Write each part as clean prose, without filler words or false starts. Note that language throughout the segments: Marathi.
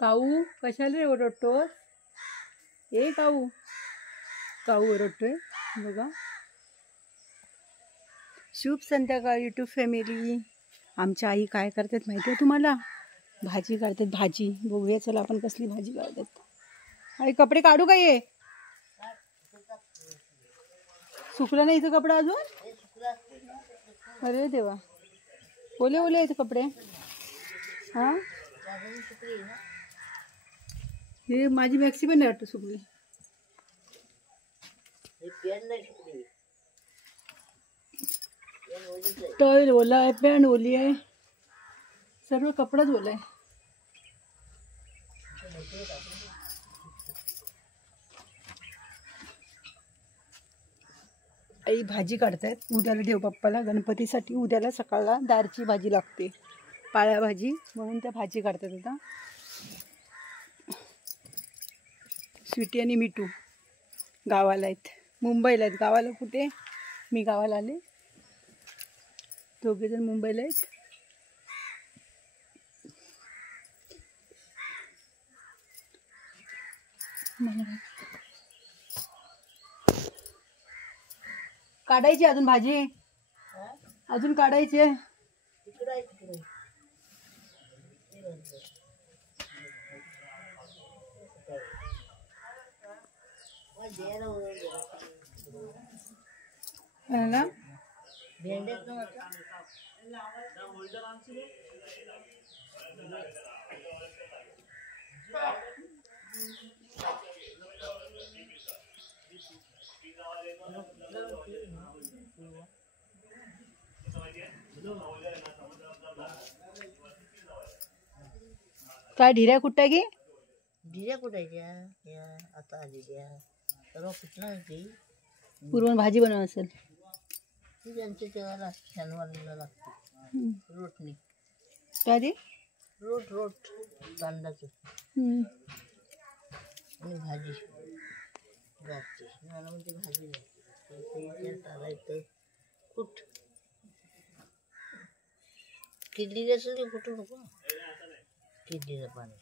काऊ कशाला रे ओरडतोस? ए काऊ, काऊ ओरडतोय बघा. शुभ संध्याकाळ यूट्यूब फॅमिली. आमच्या आई काय करतात माहिती आहे तुम्हाला? भाजी काढतात, भाजी. बघूया चला आपण कसली भाजी काढतात. आई कपडे काढू का? ये सुकला नाही इथं कपडा अजून? अरे देवा, ओले ओले आहेत कपडे. हा हे माझी मॅक्सी पण नाही वाटत सुकली. टॉयल ओला आहे, पॅन्ट ओली आहे, सर्व कपडाच ओला आहे. आई भाजी काढतायत. उद्याला देव बाप्पाला गणपतीसाठी उद्याला सकाळला दारची भाजी लागते, पाळ्या भाजी, म्हणून त्या भाजी काढतात. आता स्वीटी आणि मिठू गावाला आहेत, मुंबईला आहेत. गावाला कुठे? मी गावाला आले. दोघेजण मुंबईला आहेत. काढायची अजून भाजी, अजून काढायची. काय ढिऱ्या कुठं गे? ढिऱ्या कुठायच्या या आता आलेल्या सर्व कुठला होती. पूर्वण भाजी बनव असेल ती त्यांच्या जेवायला शनिवारला लागते. रोटणी काय रे? रोट रोट तांदळाचं आणि भाजी लागते. मला म्हणते भाजी लागते चालायचं. कुठ किडली असेल ते कुठं नको. किडनीचं पाणी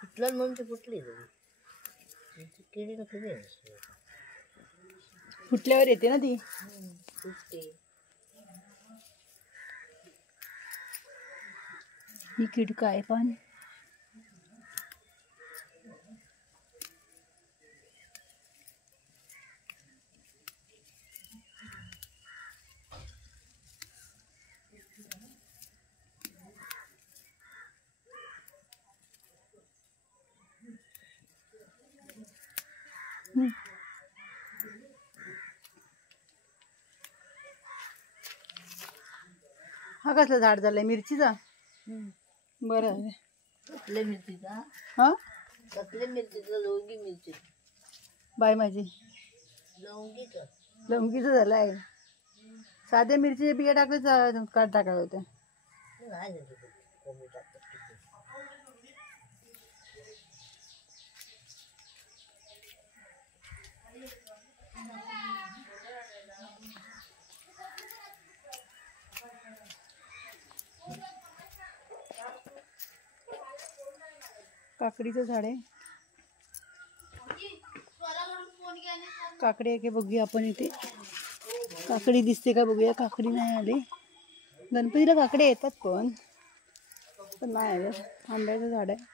कुठला म्हणून ते फुटली किडी नको. फुटल्यावर येते ना ती. फुटते ही किडका आहे पण. हा कसला झाड झालाय? मिरचीचा. बरं आहे. कसल्या मिरचीचा? हा कसल्या मिरचीचा? लवंगी मिरची बाय माझी. लवंगीचं लवंगीचं झालं आहे. साध्या मिरचीचे बिया टाकले काढ टाकायला होत्या. नाही काकडीचं झाड आहे. काकडी आहे की बघूया आपण. इथे काकडी दिसते का बघूया. काकडी नाही आली. गणपतीला काकडे येतात पण नाही आले. आंब्याचं झाड आहे.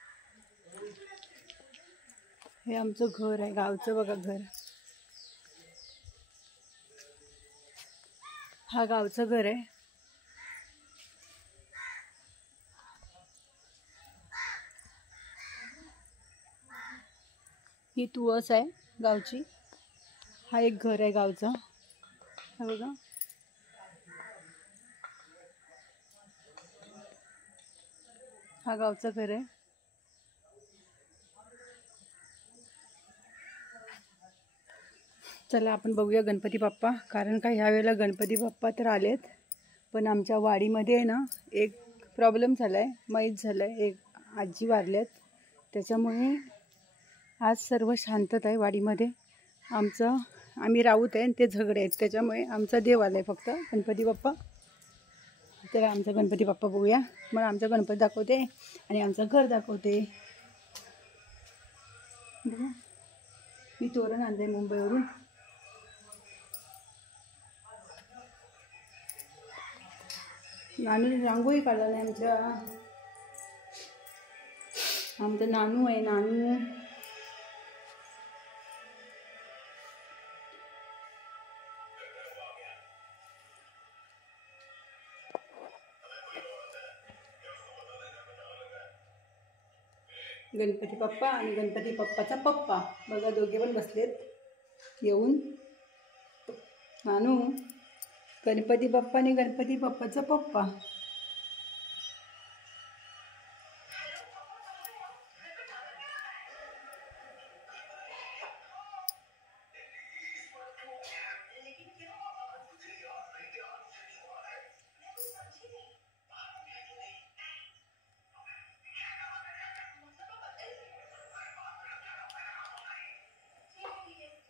हे आमचं घर आहे गावचं बघा घर. हा गावचं घर आहे. ही तुळस आहे गावची. हा एक घर आहे गावचा. हा बघा. हा गावचं घर आहे. चला आपण बघूया गणपती बाप्पा. कारण का ह्या वेळेला गणपती बाप्पा तर आलेत. पण आमच्या वाडीमध्ये आहे ना एक प्रॉब्लेम झाला आहे, माहीत झालं आहे, एक आजी वारल्यात. त्याच्यामुळे आज सर्व शांतता आहे वाडीमध्ये. आम्ही राऊत आहे आणि ते झगडे आहेत, त्याच्यामुळे आमचा देव आला आहे फक्त गणपती बाप्पा. तर आमचा गणपती बाप्पा बघूया. मग आमचा गणपती दाखवते आणि आमचं घर दाखवते. बघा मी तोरण आणलं आहे मुंबईवरून. नानू रांगोळी काढला नाही आमचं नानू आहे. नानू गणपती बाप्पा आणि गणपती बाप्पाचा पप्पा बघा दोघे पण बसलेत येऊन. नानू गणपती बाप्पा आणि गणपती बाप्पाचा पप्पा.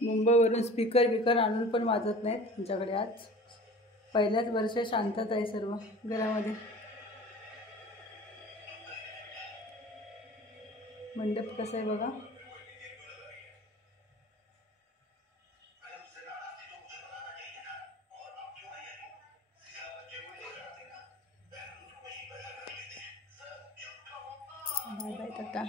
मुंबईवरून स्पीकर आणून पण वाजत नाहीत तुमच्याकडे. आज पहिल्याच वर्ष शांतता आहे सर्व घरामध्ये. मंडप कसा आहे बघा. Bye bye Tata.